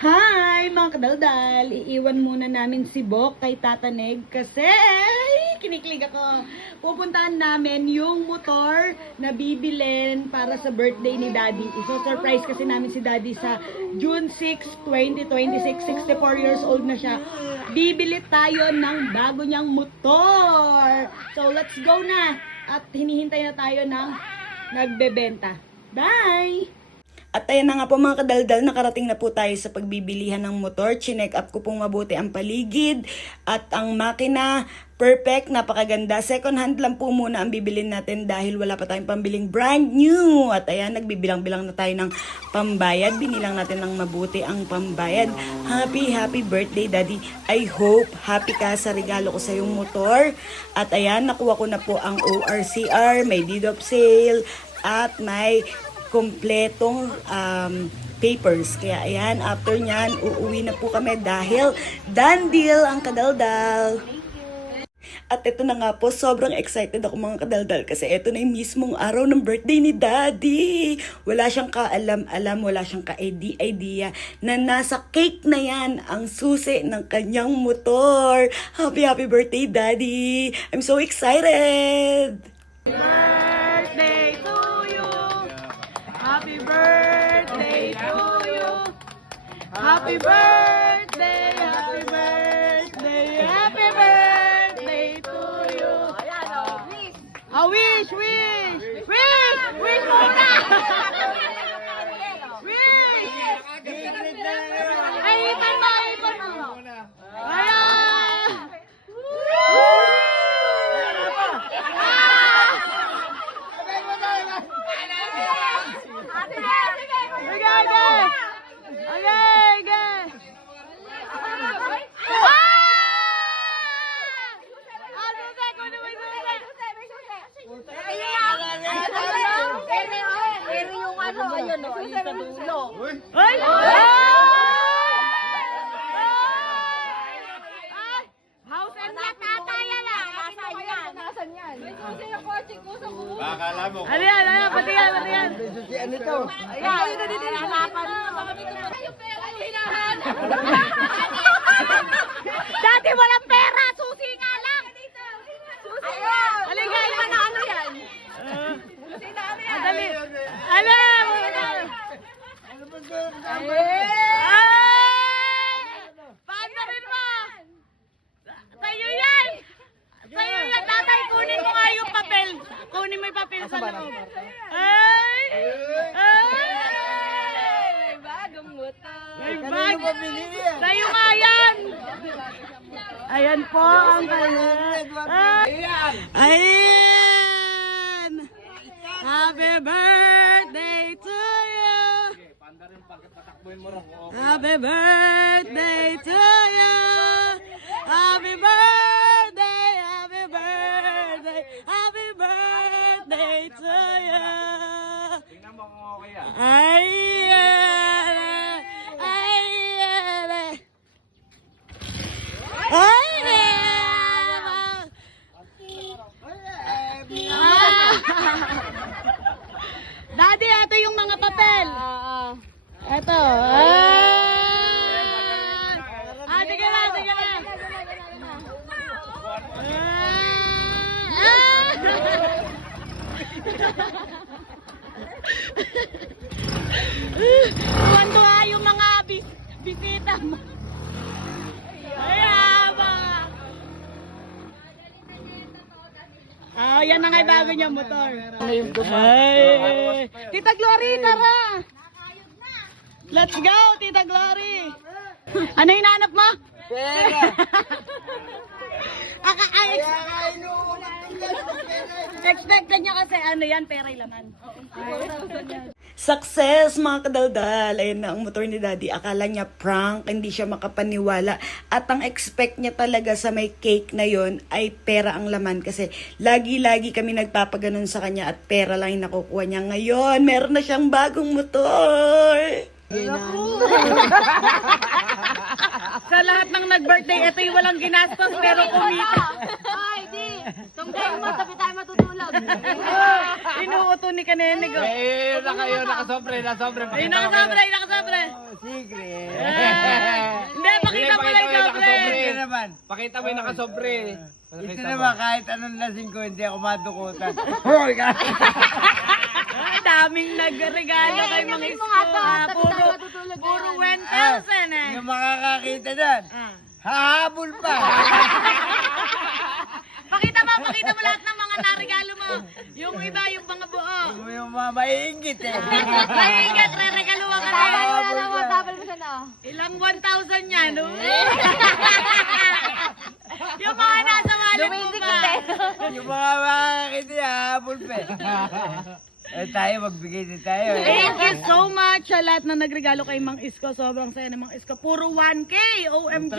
Hi mga kadaldal! Iiwan muna namin si Bok kay Tata Neg kasi kiniklig ako. Pupuntahan namin yung motor na bibilin para sa birthday ni Daddy. Iso-surprise kasi namin si Daddy sa June 6, 2026. 64 years old na siya. Bibili tayo ng bago niyang motor. So let's go na! At hinihintay na tayo ng nagbebenta. Bye! At ayan na nga po mga kadaldal, nakarating na po tayo sa pagbibilihan ng motor. Chinek up ko pong mabuti ang paligid at ang makina. Perfect, napakaganda. Second hand lang po muna ang bibilin natin dahil wala pa tayong pambiling brand new. At ayan, nagbibilang-bilang na tayo ng pambayad. Binilang natin ng mabuti ang pambayad. Happy birthday, Daddy. I hope happy ka sa regalo ko sa yung motor. At ayan, nakuha ko na po ang ORCR, may deed of sale, at may kompletong papers. Kaya ayan, after nyan, uuwi na po kami dahil done deal ang kadaldal. At ito na nga po, sobrang excited ako mga kadaldal kasi ito na yung mismong araw ng birthday ni Daddy. Wala siyang kaalam-alam, wala siyang ka-idea na nasa cake na yan ang susi ng kanyang motor. Happy birthday, Daddy! I'm so excited! Birthday to you! Happy birthday to you! Happy birthday! Happy birthday! Happy birthday to you! A wish! Wish! Wish! Wish muna! Wish! Ay, ipan mo! Ipan mo! Ayan! Ayun o, ayun sa dulo. Ay! House and lot nataya lang. Nasaan yan? May susi na kotse ko sa buho. Akala mo. Ano yan? Pati yan. Ano ito? Ayan, hanapan mo. Yung pera yung hinahanap. Dati walang pera, susi nga lang. Ayun. Halika, iba na ano yan? Susi namin. Dali. Alam! Paano rin mo? Sa'yo yan! Sa'yo yan, tatay, kunin mo nga yung papel. Kunin mo yung papel sa loob. Ay! May bagong motor. May bag! Sa'yo nga yan! Ayan po ang kalat. Ayan! Happy birthday to you! Happy birthday to you! Happy birthday! Happy birthday! Happy birthday to you! Tingnan mo kung okay yan. Ayan! Ayan! Ayan! Daddy, ito yung mga papel. Ito. Sige na. Tuwan-tuwa yung mga bisita mo. Ayan ba? Yan na nga yung bago niya motor. Ay! Tita Glory, tara! Let's go, Tita Glory! Ano hinahanap mo? Pera. Expected niya kasi ano yan, pera laman. Success mga kadaldal! Ayun na ang motor ni Daddy. Akala niya prank, hindi siya makapaniwala. At ang expect niya talaga sa may cake na yon ay pera ang laman. Kasi lagi-lagi kami nagpapaganon sa kanya at pera lang yung nakukuha niya. Ngayon, meron na siyang bagong motor! Sa lahat ng nag-birthday, ito yung walang ginastos pero kumita. Ay, di. Tungkol mo, tabi tayo matutulog. Inuuto ni Kanenig. Oh. Eh, nakasobre. Ay, nakasobre. Secret. Hindi, pakita mo lang yung sobre. Ito naman. Pakita mo yung nakasobre. Ito naman, kahit anong lasing ko, hindi ako madukutan. Hoy, ka! Daming nagregalo kay Mang Isko. Puro 1,000 eh. Yung makakakita doon, Ah. hahabol pa. Pakita mo lahat ng mga naregalo mo. Yung iba, yung mga buo. Yung mga maiingit eh. Mahigat, re-regaluhan ka na. Double mo siya na. Ilang 1,000 yan, no? Yung mga nasa wallet mo ba? Yung mga makakakita, hahabol pa eh. Eh tayo, magbigay din tayo eh. Thank you so much sa lahat na nagregalo kay Mang Isko. Sobrang saya ng Mang Isko. Puro 1K, OMG!